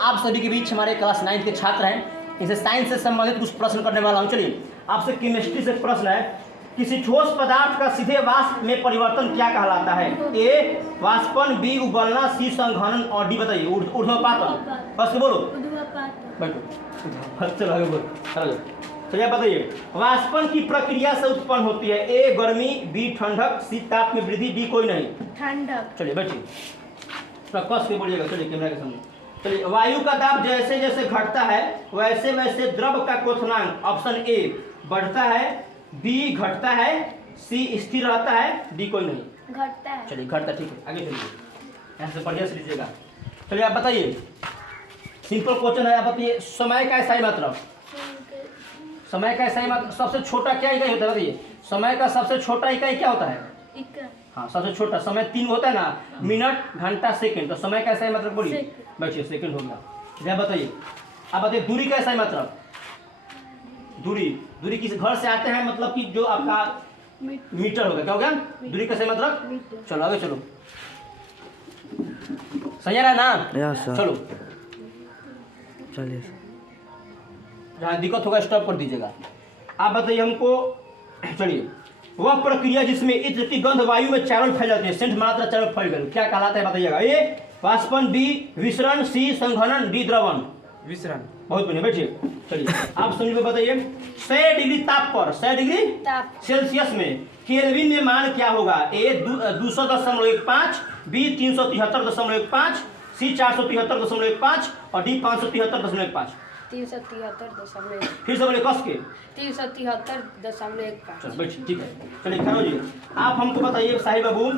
आप सभी के बीच हमारे क्लास 9 के छात्र हैं, इसे साइंस से संबंधित कुछ प्रश्न करने वाला हूं। चलिए आपसे केमिस्ट्री से प्रश्न है, किसी ठोस पदार्थ का सीधे वाष्प में परिवर्तन क्या कहलाता है? ए वाष्पन, बी उबलना, सी संघनन और डी बताइए ऊर्ध्वपातन। बस बोलो, बैठो, चलो आगे बोलो। चलिए आप बताइए, वाष्पन की प्रक्रिया से उत्पन्न होती है? ए गर्मी, बी ठंडक, सी ताप में वृद्धि, डी कोई नहीं। ठंडक। चलिए बैठिए, कस के बोलिएगा। चलिए कैमरा के सामने। चलिए, वायु का दाब जैसे जैसे घटता है वैसे वैसे द्रव का क्वथनांक ऑप्शन ए बढ़ता है, बी घटता है, सी स्थिर रहता है, डी कोई नहीं। घटता है। चलिए घटता, ठीक है आगे चलिए, यहाँ से बढ़िया से लीजिएगा। चलिए आप बताइए, सिंपल क्वेश्चन है। आप बताइए, समय का सही मात्रा, समय का सही मात्रा सबसे छोटा क्या इकाई होता है? बताइए, समय का सबसे छोटा इकाई क्या होता है? हाँ, सबसे छोटा समय 3 होता है ना, मिनट, घंटा, सेकंड। तो समय का सही मात्रा बोलिए। बैठिए, सेकंड हो गया। बताइए, आप बताइए दूरी का सही मात्रा। दूरी किस घर से आते हैं, मतलब कि जो आपका मीटर होगा। क्या हो गया दूरी का सही मतलब? चलो आगे चलो, सही है ना? चलो चलिए, जहाँ दिक्कत होगा स्टॉप कर दीजिएगा। आप बताइए हमको, चलिए, वह प्रक्रिया जिसमें इत्र की गंध वायु में चारों फैल जाती है, सेंट मात्रा चारों फैल गई, क्या कहलाता है? बताइएगा। ए वाष्पन, बी विसरण, सी संघनन, डी द्रवण। विसरण। बहुत बढ़िया, बैठिए। चलिए आप समझ में बताइए, 100 डिग्री ताप पर, 100 डिग्री सेल्सियस में केल्विन में मान क्या होगा? ए 200.15, बी 373.15, सी 473.15 और डी 573.15। 373.1। फिर से बोले कस के। 373.15। चलो बैठिए, ठीक है। चलिए खड़ो जी, आप हमको बताइए साहिब बाबू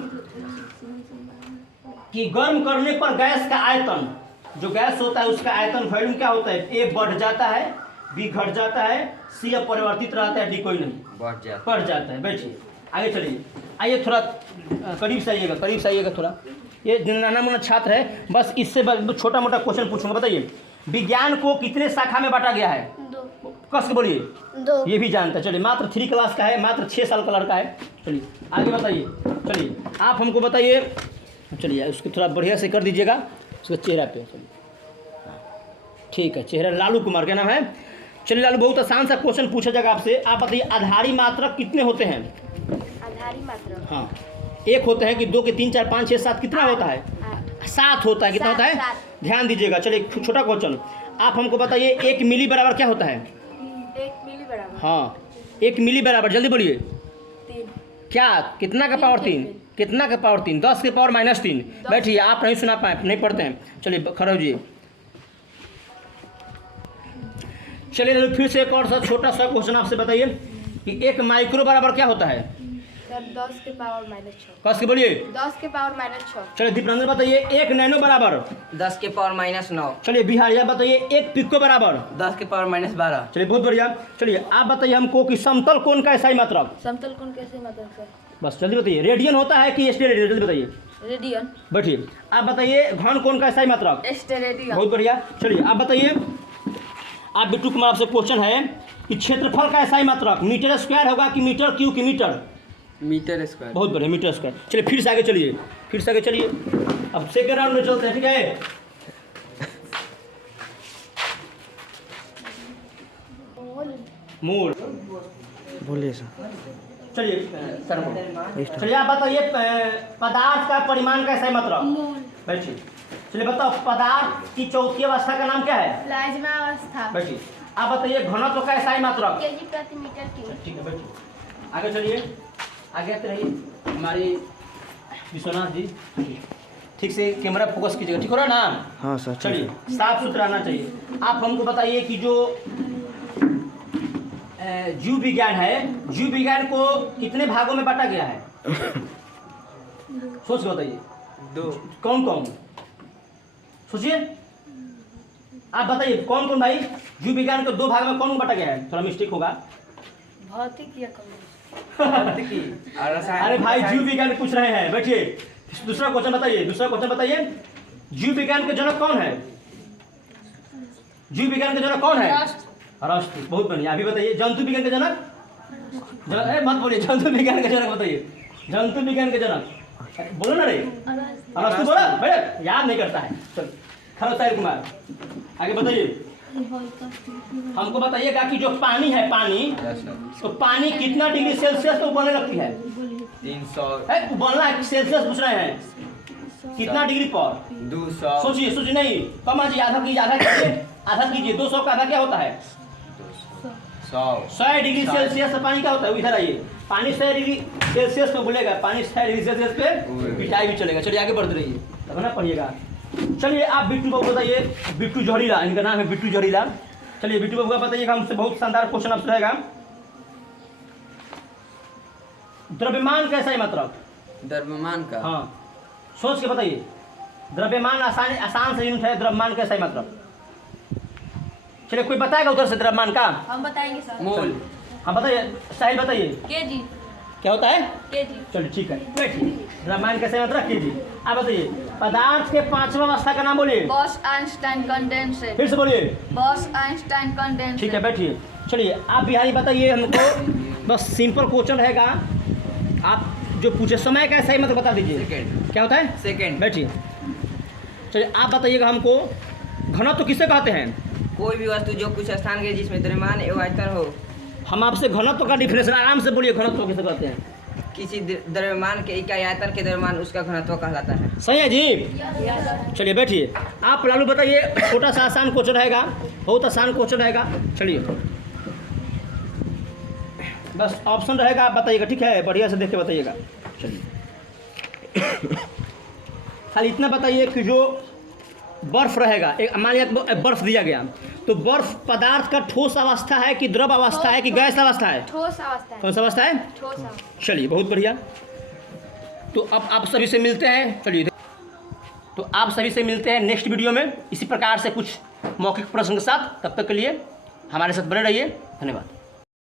कि गर्म करने पर गैस का आयतन, जो गैस होता है उसका आयतन वॉल्यूम क्या होता है? ए बढ़ जाता है, बी घट जाता है, सी अपरिवर्तित रहता है, डी कोई नहीं बढ़ जाता है। बैठिए आगे चलिए। आइए थोड़ा करीब से आइएगा, थोड़ा। ये नाना मुन्ना छात्र है, बस इससे छोटा मोटा क्वेश्चन पूछूंगा। बताइए, विज्ञान को कितने शाखा में बांटा गया है? 2। कस के बोलिए। 2। ये भी जानता है। चलिए, मात्र 3 क्लास का है, मात्र 6 साल का लड़का है। चलिए आगे बताइए। चलिए आप हमको बताइए, चलिए उसको थोड़ा बढ़िया से कर दीजिएगा, उसके चेहरा पे। ठीक है, चेहरा लालू कुमार का नाम है। चलिए लालू, बहुत आसान सा क्वेश्चन पूछा जाएगा आपसे। आप बताइए, आधारी मात्रक कितने होते हैं? आधारी मात्रक, हाँ, एक होते हैं कि 2 के 3 4 5 6 7 कितना होता है? 7 होता है। कितना होता है? ध्यान दीजिएगा। चलिए छोटा क्वेश्चन, आप हमको बताइए 1 मिली बराबर क्या होता है? 1 मिली बराबर, हाँ 1 मिली बराबर, जल्दी बोलिए। 3। क्या? कितना का पावर 3? कितना का पावर 3? 10 के पावर -3। बैठिए, आप नहीं सुना पाए, नहीं पढ़ते हैं। चलिए खड़े होइए। चलिए फिर से एक और सा छोटा सा क्वेश्चन आपसे बताइए कि 1 माइक्रो बराबर क्या होता है? सर 10 के पावर -6। कस के बोलिए। 10 के पावर -6। चलिए दीपरंजन बताइए, 1 नैनो बराबर? 10 के पावर -9। चलिए बिहारिया बताइए, 1 पिको बराबर? 10 के पावर -12। चलिए बहुत बढ़िया। चलिए आप बताइए हमको कि समतल कोण का सही मात्रक? समतल कोण कैसे मतलब सर? बस जल्दी बताइए। रेडियन होता है कि स्टेरेडियन? जल्दी बताइए। रेडियन। बैठिए। आप बताइए, घन कोण का सही मात्रक? स्टेरेडियन। बहुत बढ़िया। चलिए आप बताइए, आप बिट्टू कुमार आपसे क्वेश्चन है कि क्षेत्रफल का सही मात्रक मीटर स्क्वायर होगा कि मीटर क्यूब की मीटर? Metre square. बहुत बढ़िया, मीटर स्क्वायर। चलिए फिर से आगे चलिए, अब सेकेंड राउंड में चलते हैं, ठीक है? मूल बोलिए सर। चलिए आप बताइए, पदार्थ का परिमाण का सही मात्रक? बैठिए। चलिए बताओ, पदार्थ की चौथी अवस्था का नाम क्या है? प्लाज्मा अवस्था। बैठिए। आप बताइए, घनत्व का सही मात्रक? केजी प्रति मीटर क्यूब। ठीक है, बैठिए। आगे चलिए, आगे आते रहिए हमारे विश्वनाथ जी। ठीक से कैमरा फोकस कीजिएगा, ठीक हो रहा है ना? हाँ सर। चलिए, साफ सुथरा आना चाहिए। आप हमको बताइए कि जो जीव विज्ञान है, जीव विज्ञान को कितने भागों में बांटा गया है? सोच बताइए। 2। कौन कौन? सोचिए, आप बताइए कौन कौन भाई? जीव विज्ञान को 2 भाग में कौन बांटा गया है? थोड़ा मिस्टेक होगा। भौतिक या अरे भाई, जीव विज्ञान पूछ रहे हैं, बैठिए। दूसरा क्वेश्चन बताइए, जीव विज्ञान के जनक कौन है? जीव विज्ञान के जनक कौन है? अरस्तु। बहुत बढ़िया। अभी बताइए, जंतु विज्ञान के जनक? मत बोलिए, जंतु विज्ञान के जनक बताइए। जंतु विज्ञान के जनक बोलो ना रे। अरस्तु बोला, याद नहीं करता है। चल खरो साहिल कुमार, आगे बताइए। हमको बताइएगा कि जो पानी है, पानी, तो पानी कितना डिग्री सेल्सियस तो उबलने लगती है? 300 है उबलना है, सेल्सियस पूछ रहे हैं, कितना डिग्री पर? 200 सोचिए नहीं, कम आजी, आधा कीजिए, आधा कीजिए। 200 का आधा क्या होता है? 100 डिग्री सेल्सियस पर पानी क्या होता है? इधर आइए, पानी 100 डिग्री सेल्सियस पे बोलेगा, पानी 100 डिग्री सेल्सियस पे पिटाई भी चलेगा। चलिए आगे बढ़ते रहिए, तब ना पढ़िएगा। चलिए आप बिट्टू बाबू बताइए, बिट्टू जहरीला, इनका नाम है बिट्टू जहरीला। चलिए बिट्टू बाबू का बताइएगा, हमसे बहुत शानदार क्वेश्चन आपसे रहेगा। द्रव्यमान कैसा है मतलब? द्रव्यमान का? हाँ, सोच के बताइए। द्रव्यमान आसान से यूनिट है, द्रव्यमान कैसा है मतलब? चलिए कोई बताएगा उधर से द्रव्यमान का? हम बताएंगे सर। मोल। हाँ बताइए, साहिल बताइए केजी। क्या होता है? केजी। चलिए ठीक है, बैठिए। द्रव्यमान कैसे मतलब कीजिए। आप बताइए पदार्थ के पांचवा अवस्था का नाम बोलिए। Boss Einstein condensate. फिर से बोलिए। Boss Einstein condensate. ठीक है बैठिए। चलिए आप बिहारी बताइए हमको, बस सिंपल क्वेश्चन रहेगा, आप जो पूछे समय का सही मतलब बता दीजिए। सेकंड। क्या होता है? सेकंड। बैठिए। चलिए आप बताइएगा हमको, घनत्व तो किसे कहते हैं? कोई भी वस्तु जो कुछ स्थान के जिसमें द्रव्यमान एवं आयतन हो। हम आपसे घनत्व का डिफिनेशन आराम से बोलिए, घनत्व किसे कहते हैं? किसी द्रव्यमान के इकाई आयतन के द्रव्यमान उसका घनत्व कहलाता है। सही है जी। चलिए बैठिए। आप लालू बताइए, छोटा सा आसान क्वेश्चन रहेगा, बहुत आसान क्वेश्चन रहेगा। चलिए बस ऑप्शन रहेगा, आप बताइएगा, ठीक है? बढ़िया से देख के बताइएगा। चलिए खाली इतना बताइए कि जो बर्फ रहेगा, एक मान लिया बर्फ दिया गया, तो बर्फ पदार्थ का ठोस अवस्था है कि द्रव अवस्था है कि गैस अवस्था है? ठोस अवस्था है। कौन सा अवस्था है? ठोस अवस्था। चलिए बहुत बढ़िया। तो अब आप सभी से मिलते हैं, चलिए तो आप सभी से मिलते हैं नेक्स्ट वीडियो में इसी प्रकार से कुछ मौखिक प्रश्न के साथ। तब तक के लिए हमारे साथ बने रहिए। धन्यवाद।